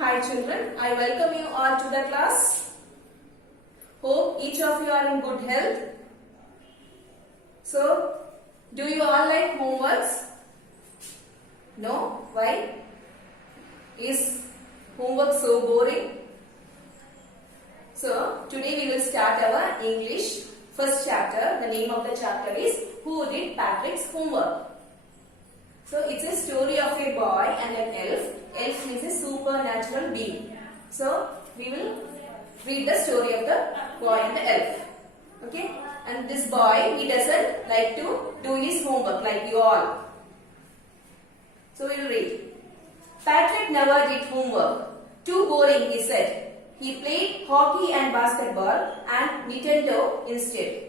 Hi children, I welcome you all to the class. Hope each of you are in good health. So, do you all like homeworks? No? Why? Is homework so boring? So, today we will start our English first chapter. The name of the chapter is Who Did Patrick's Homework? So, it's a story of a boy and an elf. Elf is a supernatural being. So, we will read the story of the boy and the elf. Okay? And this boy, he doesn't like to do his homework like you all. So, we will read. Patrick never did homework. Too boring, he said. He played hockey and basketball and Nintendo instead.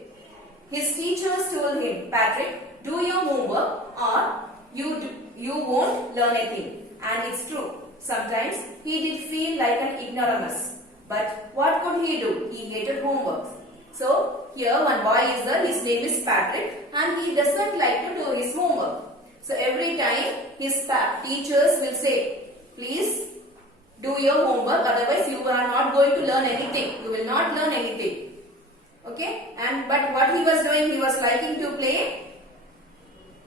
His teachers told him, Patrick, do your homework or you won't learn anything. And it's true. Sometimes he did feel like an ignoramus. But what could he do? He hated homework. So here one boy is there. His name is Patrick and he doesn't like to do his homework. So every time his teachers will say, please do your homework, otherwise you are not going to learn anything. You will not learn anything. Okay? But what he was doing, he was liking to play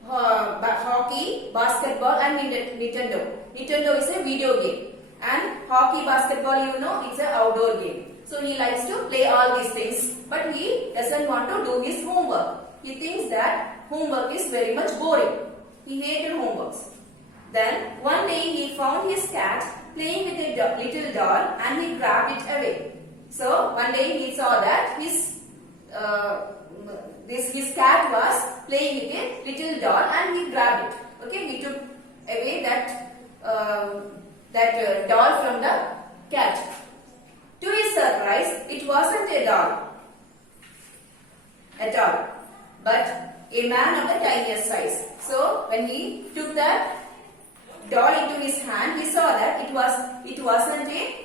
hockey, basketball and Nintendo. Nintendo is a video game. And hockey, basketball, you know, it's an outdoor game. So he likes to play all these things. But he doesn't want to do his homework. He thinks that homework is very much boring. He hated homeworks. Then one day he found his cat playing with a little doll and he grabbed it away. So one day he saw that his cat was playing with a little doll and he grabbed it. Okay, he took away that doll from the cat. To his surprise, it wasn't a doll at all, but a man of the tiniest size. So when he took that doll into his hand, he saw that it wasn't a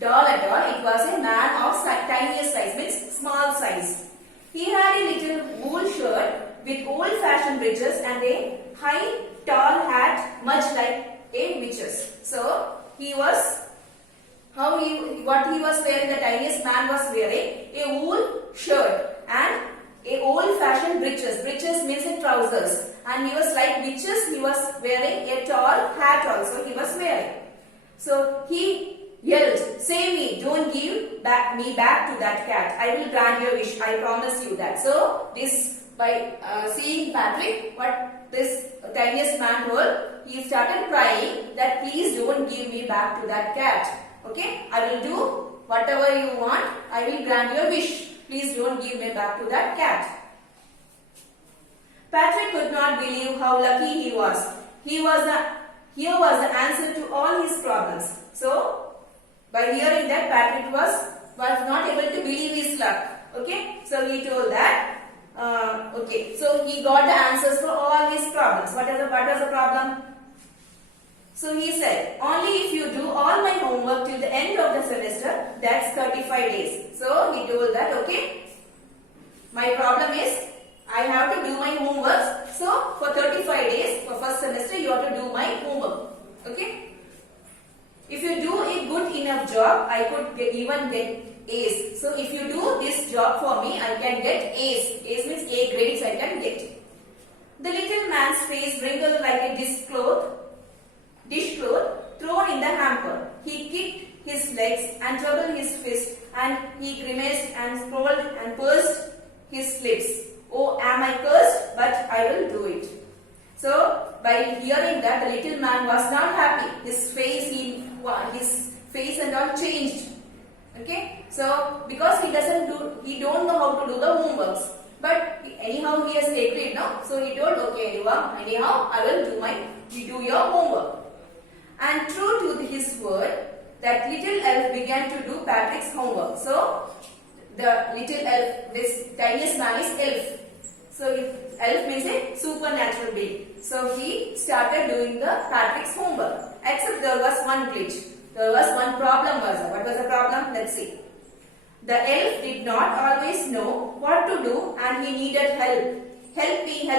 doll at all. It was a man of tiniest size, means small size. He had a little wool shirt with old-fashioned breeches and a high, tall hat, much like a witch's. So what he was wearing, the tiniest man was wearing a wool shirt and a old-fashioned breeches. Breeches means a trousers. And he was like witches. He was wearing a tall hat also. He was wearing. So he yelled, "Save me! Don't give me back to that cat. I will grant your wish. I promise you that." So this, by seeing Patrick, what this tiniest man told, he started crying that please don't give me back to that cat. Okay, I will do whatever you want. I will grant your wish. Please don't give me back to that cat. Patrick could not believe how lucky he was. Here was the answer to all his problems. So, by hearing that, Patrick was not able to believe his luck. Okay, so he told that. Okay, so he got the answers for all his problems. What was the problem? So he said, only if you do all my homework till the end of the semester, that's 35 days. So he told that, okay, my problem is I have to do my homework. So for 35 days, for first semester, you have to do my homework. Okay. If you do a good enough job, I could even get A's. So if you do this job for me, I can get A's. A's means A grades I can get. The little man's face wrinkled like a dish cloth thrown in the hamper. He kicked his legs and troubled his fist, and he grimaced and scowled and pursed his lips. Oh, am I cursed? But I will do it. So, by hearing that, the little man was not happy. His face and all changed. Okay? So, because he don't know how to do the homeworks. But anyhow, he has agreed, no? So, he told, okay, anyhow, I will do your homework. And true to his word, that little elf began to do Patrick's homework. So, the little elf, this tiniest man is elf. So, elf means a supernatural being. So, he started doing the Patrick's homework. Except there was one glitch. There was one problem. What was the problem? Let's see. The elf did not always know what to do and he needed help. Help me,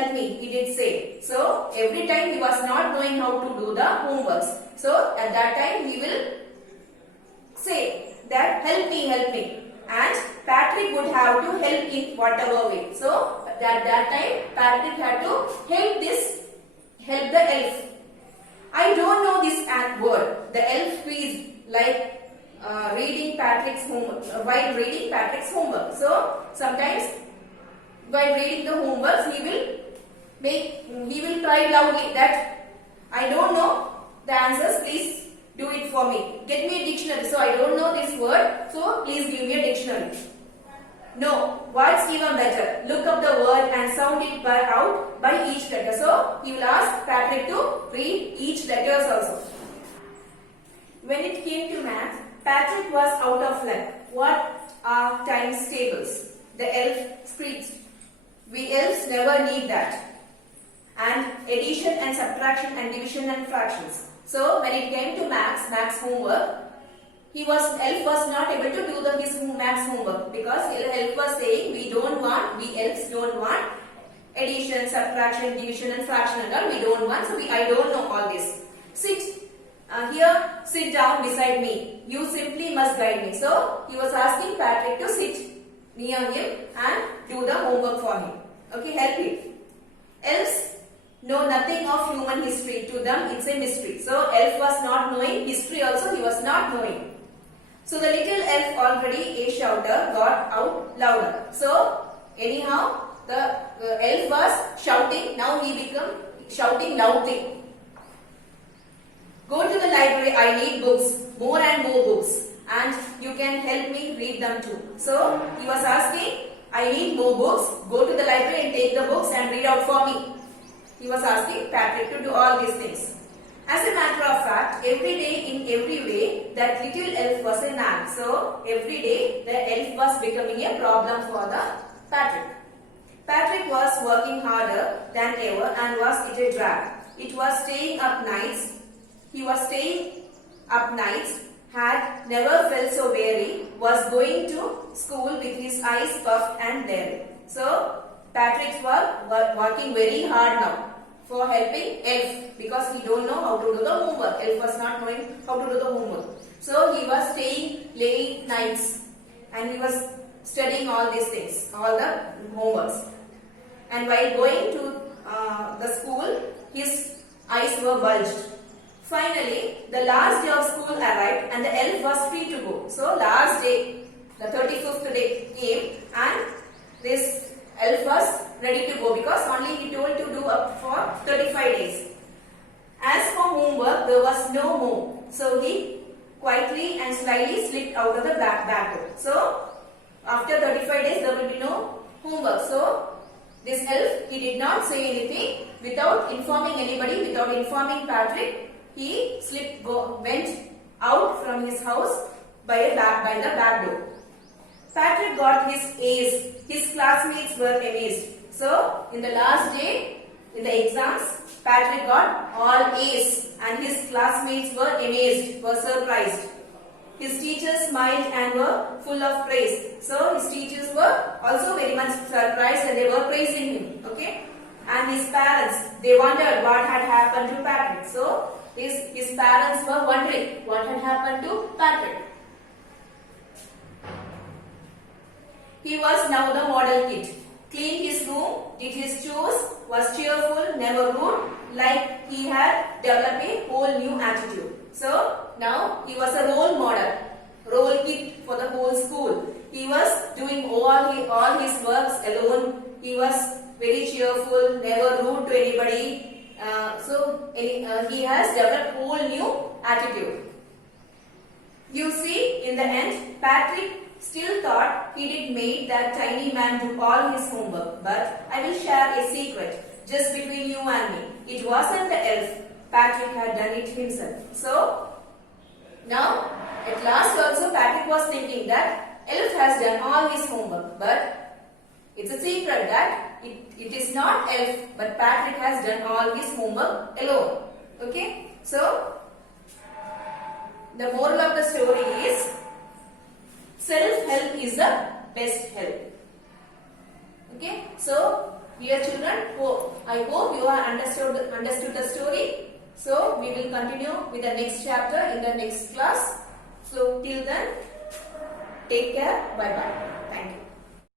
he did say. So, every time he was not knowing how to do the homeworks. So, at that time he will say that help me, and Patrick would have to help in whatever way. So at that time Patrick had to help the elf. I don't know this word. The elf is like reading Patrick's homework while reading Patrick's homework. So sometimes while reading the homework he will try loudly that I don't know the answers, please do it for me. Get me a dictionary. So I don't know this word, so please give me a dictionary. No, what's even better? Look up the word and sound it out by each letter. So he will ask Patrick to read each letters also. When it came to math, Patrick was out of luck. What are times tables? The elf screeched. We elves never need that. And addition and subtraction and division and fractions. So when it came to maths homework, elf was not able to do his maths homework because elf was saying we elves don't want addition, subtraction, division and fraction and all. We don't want, so I don't know all this. Sit down beside me. You simply must guide me. So he was asking Patrick to sit near him and do the homework for him. Okay, help him. Elves know nothing of human history. To them it's a mystery. So elf was not knowing history also, he was not knowing. So the little elf, already a shouter, got out louder. So anyhow the elf was shouting, now he became shouting loudly. Go to the library, I need books, more and more books, and you can help me read them too. So he was asking, I need more books, go to the library and take the books and read out for me. He was asking Patrick to do all these things. As a matter of fact, every day in every way, that little elf was a nag. So every day the elf was becoming a problem for the Patrick. Patrick was working harder than ever and was it a drag. It was staying up nights. He was staying up nights, had never felt so weary, was going to school with his eyes puffed and glaring. So Patrick was working very hard now for helping elf because he don't know how to do the homework. Elf was not knowing how to do the homework. So he was staying late nights and he was studying all these things, all the homeworks. And while going to the school, his eyes were bulged. Finally, the last day of school arrived and the elf was free to go. So last day, the 35th day came and this elf was ready to go because only he told to do up for 35 days. As for homework, there was no more. So he quietly and slyly slipped out of the back door. So after 35 days, there will be no homework. So this elf, he did not say anything without informing anybody, without informing Patrick. He went out from his house by the back door. Patrick got his A's. His classmates were amazed. So, in the last day, in the exams, Patrick got all A's and his classmates were amazed, were surprised. His teachers smiled and were full of praise. So, his teachers were also very much surprised and they were praising him. Okay? And his parents, they wondered what had happened to Patrick. So, his parents were wondering what had happened to Patrick. He was now the model kid. Cleaned his room, did his chores, was cheerful, never rude, like he had developed a whole new attitude. So now he was a role model, role kid for the whole school. He was doing all his works alone. He was very cheerful, never rude to anybody. He has developed a whole new attitude. You see, in the end, Patrick still thought he did make that tiny man do all his homework. But I will share a secret just between you and me. It wasn't the elf. Patrick had done it himself. So, now, at last also Patrick was thinking that elf has done all his homework. But it's a secret that it is not elf, but Patrick has done all his homework alone. Okay? So, the moral of the story is self-help is the best help. Okay? So, dear children, I hope you have understood the story. So, we will continue with the next chapter in the next class. So till then, take care. Bye bye. Thank you.